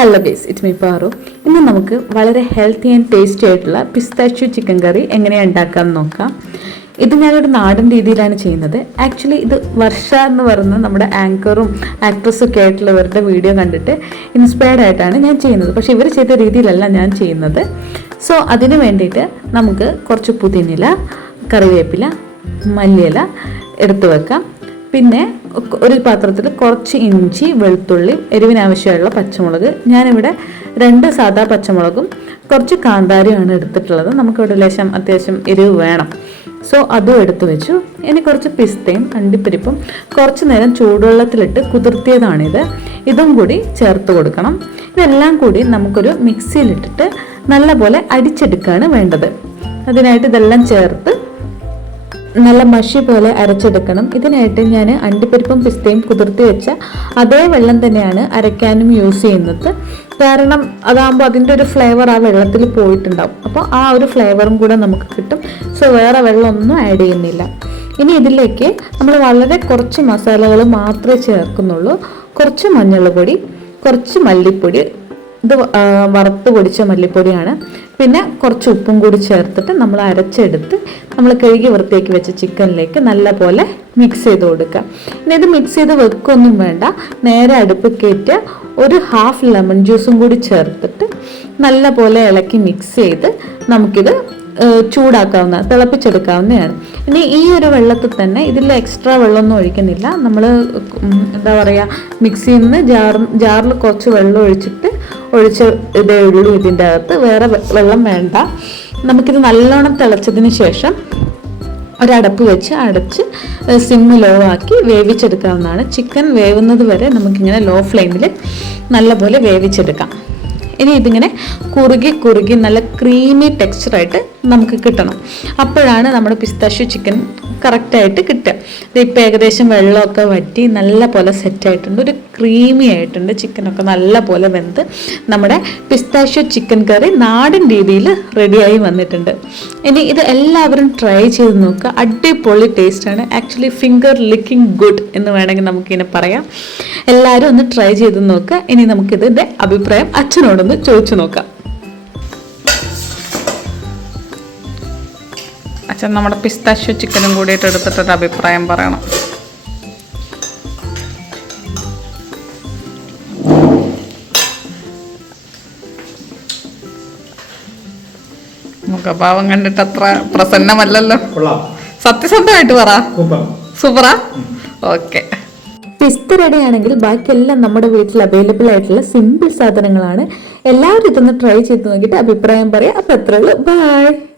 Hello base it me Paru ഇന്ന് നമുക്ക് വളരെ ഹെൽത്തി ആൻഡ് ടേസ്റ്റി ആയിട്ടുള്ള പിസ്താച്ചു ചിക്കൻ കറി എങ്ങനെയാണ് ഉണ്ടാക്കാമെന്ന് നോക്കാം. ഇത് ഞാനൊരു നാടൻ രീതിയിലാണ് ചെയ്യുന്നത്. ആക്ച്വലി ഇത് വർഷ എന്ന് പറയുന്ന നമ്മുടെ ആങ്കറും ആക്ട്രസും ഒക്കെ ആയിട്ടുള്ളവരുടെ വീഡിയോ കണ്ടിട്ട് ഇൻസ്പയർഡ് ആയിട്ടാണ് ഞാൻ ചെയ്യുന്നത്. പക്ഷേ ഇവർ ചെയ്ത രീതിയിലല്ല ഞാൻ ചെയ്യുന്നത്. സോ അതിന് വേണ്ടിയിട്ട് നമുക്ക് കുറച്ച് പുതിനില കറിവേപ്പില മല്ലിയില എടുത്തു വെക്കാം. പിന്നെ ഒരു പാത്രത്തിൽ കുറച്ച് ഇഞ്ചി വെളുത്തുള്ളി എരിവിനാവശ്യമുള്ള പച്ചമുളക്. ഞാനിവിടെ രണ്ട് സാധാ പച്ചമുളകും കുറച്ച് കാന്താരിയാണ് എടുത്തിട്ടുള്ളത്. നമുക്കിവിടെ ലേശം അത്യാവശ്യം എരിവ് വേണം. സോ അതും എടുത്തു വെച്ചു. ഇനി കുറച്ച് പിസ്തയും അണ്ടിപ്പരിപ്പും കുറച്ച് നേരം ചൂടുവെള്ളത്തിലിട്ട് കുതിർത്തിയതാണിത്. ഇതും കൂടി ചേർത്ത് കൊടുക്കണം. ഇതെല്ലാം കൂടി നമുക്കൊരു മിക്സിയിലിട്ടിട്ട് നല്ലപോലെ അടിച്ചെടുക്കുകയാണ് വേണ്ടത്. അതിനായിട്ട് ഇതെല്ലാം ചേർത്ത് നല്ല മഷി പോലെ അരച്ചെടുക്കണം. ഇതിനായിട്ട് ഞാൻ അണ്ടിപ്പരിപ്പും പിസ്തയും കുതിർത്തി വെച്ച അതേ വെള്ളം തന്നെയാണ് അരയ്ക്കാനും യൂസ് ചെയ്യുന്നത്. കാരണം അതാകുമ്പോൾ അതിന്റെ ഒരു ഫ്ലേവർ ആ വെള്ളത്തിൽ പോയിട്ടുണ്ടാവും. അപ്പോൾ ആ ഒരു ഫ്ലേവറും കൂടെ നമുക്ക് കിട്ടും. സോ വേറെ വെള്ളമൊന്നും ആഡ് ചെയ്യുന്നില്ല. ഇനി ഇതിലേക്ക് നമ്മൾ വളരെ കുറച്ച് മസാലകൾ മാത്രമേ ചേർക്കുന്നുള്ളൂ. കുറച്ച് മഞ്ഞൾപ്പൊടി കുറച്ച് മല്ലിപ്പൊടി. ഇത് വറുത്ത് പൊടിച്ച മല്ലിപ്പൊടിയാണ്. പിന്നെ കുറച്ച് ഉപ്പും കൂടി ചേർത്തിട്ട് നമ്മൾ അരച്ചെടുത്ത് നമ്മൾ കഴുകി വൃത്തിയാക്കി വെച്ച ചിക്കനിലേക്ക് നല്ലപോലെ മിക്സ് ചെയ്ത് കൊടുക്കുക. ഇനി ഇത് മിക്സ് ചെയ്ത് വെക്കൊന്നും വേണ്ട. നേരെ അടുപ്പ് കയറ്റുക ഒരു ഹാഫ് ലെമൺ ജ്യൂസും കൂടി ചേർത്തിട്ട് നല്ലപോലെ ഇളക്കി മിക്സ് ചെയ്ത് നമുക്കിത് ചൂടാക്കാവുന്ന തിളപ്പിച്ചെടുക്കാവുന്നതാണ്. ഇനി ഈ ഒരു വെള്ളത്തിൽ തന്നെ ഇതിൽ എക്സ്ട്രാ വെള്ളമൊന്നും ഒഴിക്കുന്നില്ല. നമ്മൾ എന്താ പറയുക മിക്സിയിൽ നിന്ന് ജാർ ജാറിൽ കുറച്ച് വെള്ളം ഒഴിച്ചിട്ട് ഒഴിച്ച് ഇതേ ഉള്ളൂ ഇതിന്റെ അകത്ത്. വേറെ വെള്ളം വേണ്ട. നമുക്കിത് നല്ലോണം തിളച്ചതിന് ശേഷം ഒരടപ്പ് വെച്ച് അടച്ച് സിമ്മ് ലോ ആക്കി വേവിച്ചെടുക്കാവുന്നതാണ്. ചിക്കൻ വേവുന്നത് വരെ നമുക്കിങ്ങനെ ലോ ഫ്ലെയിമിൽ നല്ലപോലെ വേവിച്ചെടുക്കാം. ഇനി ഇതിങ്ങനെ കുറുകി കുറുകി നല്ല ക്രീമി ടെക്സ്ചറായിട്ട് നമുക്ക് കിട്ടണം. അപ്പോഴാണ് നമ്മുടെ പിസ്താഷ്യൂ ചിക്കൻ കറക്റ്റായിട്ട് കിട്ടുക. ഇതിപ്പോൾ ഏകദേശം വെള്ളമൊക്കെ വറ്റി നല്ല പോലെ സെറ്റായിട്ടുണ്ട് ഒരു ക്രീമി ആയിട്ടുണ്ട് ചിക്കനൊക്കെ നല്ല പോലെ വെന്ത്. നമ്മുടെ പിസ്താഷ്യൂ ചിക്കൻ കറി നാടൻ രീതിയിൽ റെഡിയായി വന്നിട്ടുണ്ട്. ഇനി ഇത് എല്ലാവരും ട്രൈ ചെയ്ത് നോക്കുക. അടിപൊളി ടേസ്റ്റാണ് ആക്ച്വലി ഫിംഗർ ലിക്കിംഗ് ഗുഡ് എന്ന് വേണമെങ്കിൽ നമുക്കിങ്ങനെ പറയാം. എല്ലാവരും ഒന്ന് ട്രൈ ചെയ്ത് നോക്കുക. ഇനി നമുക്കിതിന്റെ അഭിപ്രായം അച്ഛനോടൊന്ന് ചോദിച്ചു നോക്കാം. അച്ഛൻ നമ്മുടെ പിസ്താഷ്യൂ ചിക്കനും കൂടിയിട്ട് എടുത്തിട്ടൊരു അഭിപ്രായം പറയണം. മുഖഭാവം കണ്ടിട്ട് അത്ര പ്രസന്നമല്ലല്ലോ. കൊള്ളാം. സത്യസന്ധമായിട്ട് പറ. സൂപ്പറ? സൂപ്പറാ ഓക്കെ. പിസ്ത റെഡി ആണെങ്കിൽ ബാക്കിയെല്ലാം നമ്മുടെ വീട്ടിൽ അവൈലബിൾ ആയിട്ടുള്ള സിമ്പിൾ സാധനങ്ങളാണ്. എല്ലാവരും ഇതൊന്ന് ട്രൈ ചെയ്ത് നോക്കിയിട്ട് അഭിപ്രായം പറയാം. അപ്പം എത്രയുള്ളൂ ബൈ